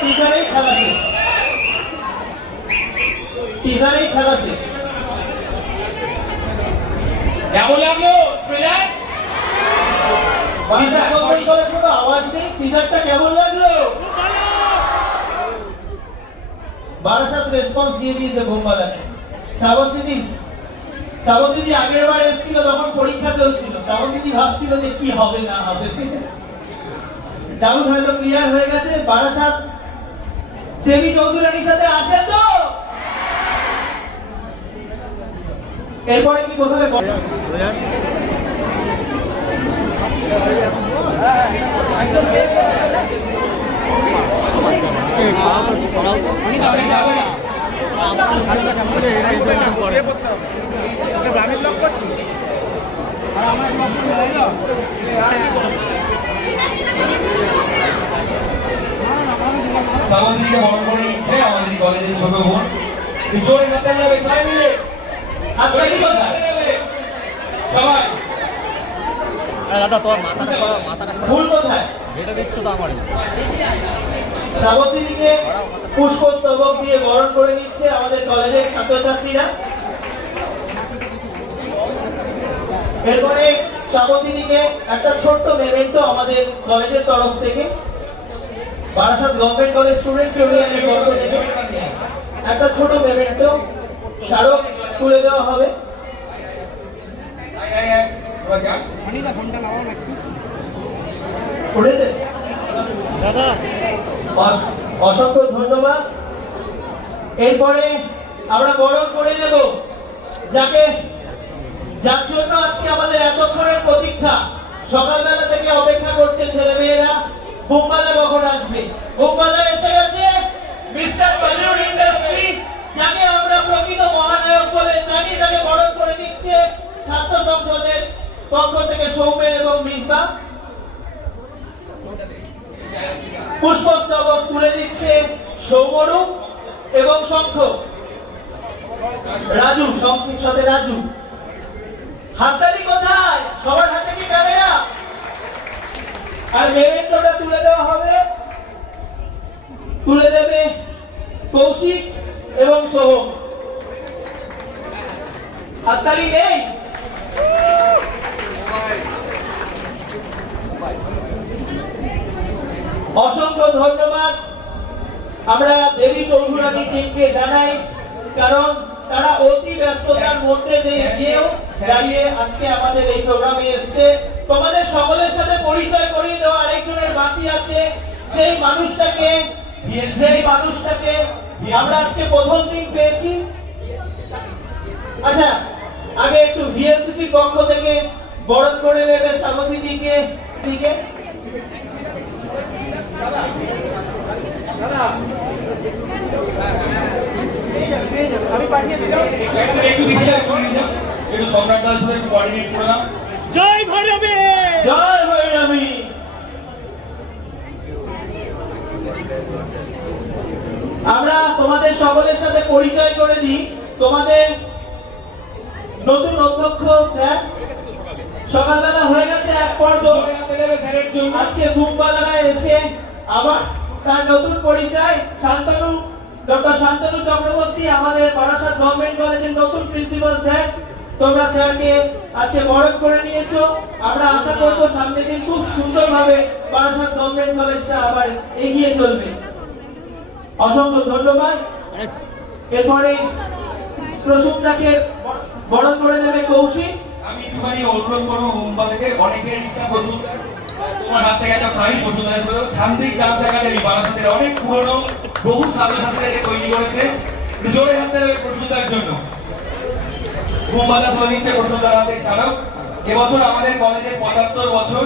টিজারেই খেলা শেষ। টিজারেই খেলা শেষ। কেমন লাগল ট্রেলার আওয়াজ নেই। টিজারটা কেমন লাগল? বারাসাত রেসপন্স দিয়ে দিয়েছে বোমবালাকে শ্রাবন্তীদি শ্রাবন্তীদি আগের বার এসেছিল তখন পরীক্ষা চলছিল। শ্রাবন্তীদি ভাবছিল যে কি হবে না হবে। ডাউট হয়তো ক্লিয়ার হয়ে গেছে। বারাসাত দেবী চৌধুরানীর সাথে আছে তো? এরপরে কি কোথায় বল- গ্রামীণ লোক করছি। সামন্দিকে বরণ করে নিচ্ছে আমাদের কলেজের ছোট বোন। জোরে হাতে যাবে সবাই মিলে? সবাই দাদা তোমার মাথাটা সরা মাথাটা সরা ফুল কোথায়? এটা দিচ্ছ তো আমারই। শ্রাবন্তীদিকে পুষ্পস্তবক দিয়ে বরণ করে নিচ্ছে আমাদের কলেজের ছাত্রছাত্রীরা। এরপরে শ্রাবন্তীদিকে একটা ছোট্ট মেমেন্টো আমাদের কলেজের তরফ থেকে। বারাসাত গভর্নমেন্ট কলেজ স্টুডেন্ট ইউনিয়নের পক্ষ থেকে একটা ছোট মেমেন্টো স্মারক তুলে দেওয়া হবে। অসংখ্য ধন্যবাদ। এরপরে আমরা বরণ করে নেব। যাকে যার জন্য আজকে আমাদের এতক্ষণের প্রতীক্ষা। সকালবেলা থেকে অপেক্ষা করছে ছেলেমেয়েরা। বোম্বাদা কখন আসবে বোম্বাদা এসে গেছে মিস্টার বলিউড ইন্ডাস্ট্রি, যাকে আমরা প্রকৃত মহানায়ক বলে জানি, তাকে বরণ করে নিচ্ছে ছাত্র সংসদের পক্ষ থেকে সৌমেন এবং মিসবা। পুষ্পস্তবক তুলে দিচ্ছে সৌমরূপ এবং শঙ্খ। রাজু শঙ্খের সাথে রাজু। হাততালি কোথায়? সবার আর তুলে দেওয়া হবে। তুলে দেবে কৌশিক এবং সোহম হাততালি নেই? অসংখ্য ধন্যবাদ। আমরা দেবী চৌধুরানী টিমকে জানাই, কারণ তারা অতি ব্যস্ততার মধ্যে দিয়ে গিয়েও দাঁড়িয়ে আজকে আমাদের এই প্রোগ্রামে এসছে। তোমাদের সকলের সাথে পরিচয় করিয়ে দেওয়া আরেকজনের বাকি আছে। যেই মানুষটাকে যেই মানুষটাকে আমরা আজকে প্রথম দিন পেয়েছি। আচ্ছা আগে একটু ভিএলসিসি পক্ষ থেকে বরণ করে নেবে স্বাগতী দিকে। আমি পাঠিয়ে দিলাম একটু সম্রাট দাস কোঅর্ডিনেট করে দাও। জয় ভৈরবে জয় ভৈরবী আমরা তোমাদের সকলের সাথে পরিচয় করে দিই। তোমাদের নতুন অধ্যক্ষ, স্যার। সকালবেলা হয়ে গেছে এক পর্ব। আজকে ঘুমবালায় এসে আবার তার নতুন পরিচয়, শান্তনু, ডক্টর শান্তনু চক্রবর্তী, আমাদের বারাসাত গভর্নমেন্ট কলেজের নতুন প্রিন্সিপাল, স্যার। তোমরা স্যারকে আজকে বরণ করে নিয়েছো। আমরা আশা করব সামনের দিন খুব সুন্দরভাবে বারাসাত গভর্নমেন্ট কলেজটা আবার এগিয়ে চলবে। অসংখ্য ধন্যবাদ। এরপরে প্রসূপটাকে বরণ করে নেবে কৌশিক। আমি একটুখানি অনুরোধ করব মুম্বা থেকে অনেকের ইচ্ছা প্রচুর তোমার হাত থেকে একটা প্রাইজ প্রচুর শান্তিক ডান্স একাডেমি বারাসাতের অনেক পুরনো বহু ছাত্রছাত্রীদের তৈরি করেছে। জোরে হাত দেবে প্রসূতার জন্য। দিচ্ছে স্মারক এবছর আমাদের কলেজের পঁচাত্তর বছর।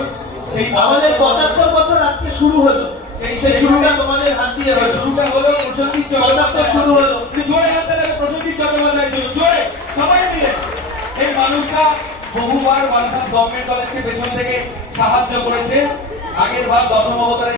সেই আমাদের পঁচাত্তর বছর আজকে শুরু হলো। সেই সেই শুরুটা তোমাদের হাত দিয়ে হলো। শুরুটা হলো চট্টোপাধ্যায়। শুরু হলো। জোরে হাত চট্টোপাধ্যায়ের জন্য জোরে সবাই মিলে। এই মানুষটা বহুবার বারাসাত গভর্নমেন্ট কলেজকে পেছন থেকে সাহায্য করেছে। আগের বার দশম অবতারে